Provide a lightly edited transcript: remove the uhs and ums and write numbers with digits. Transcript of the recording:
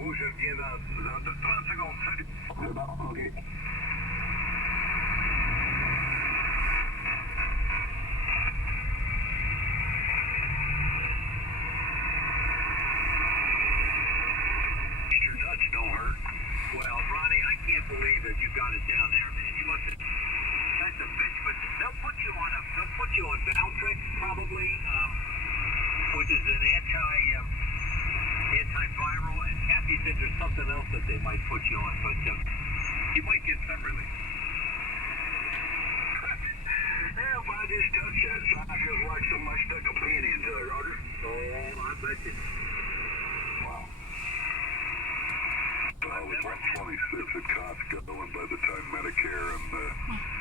Уже где-то 20 секунд. Окей. Your nuts don't hurt. Well, Ronnie, I can't believe that you got it down there, man. You must have. That's a bitch, but they'll put you on Valtrex probably, which is an antiviral, and Kathy said there's something else that they might put you on, but you might get some relief. Yeah, if I just touch that sock, it's like somebody stuck a penny into it, Roger. Oh, I bet you. Wow. I was 126 at Costco, and by the time Medicare and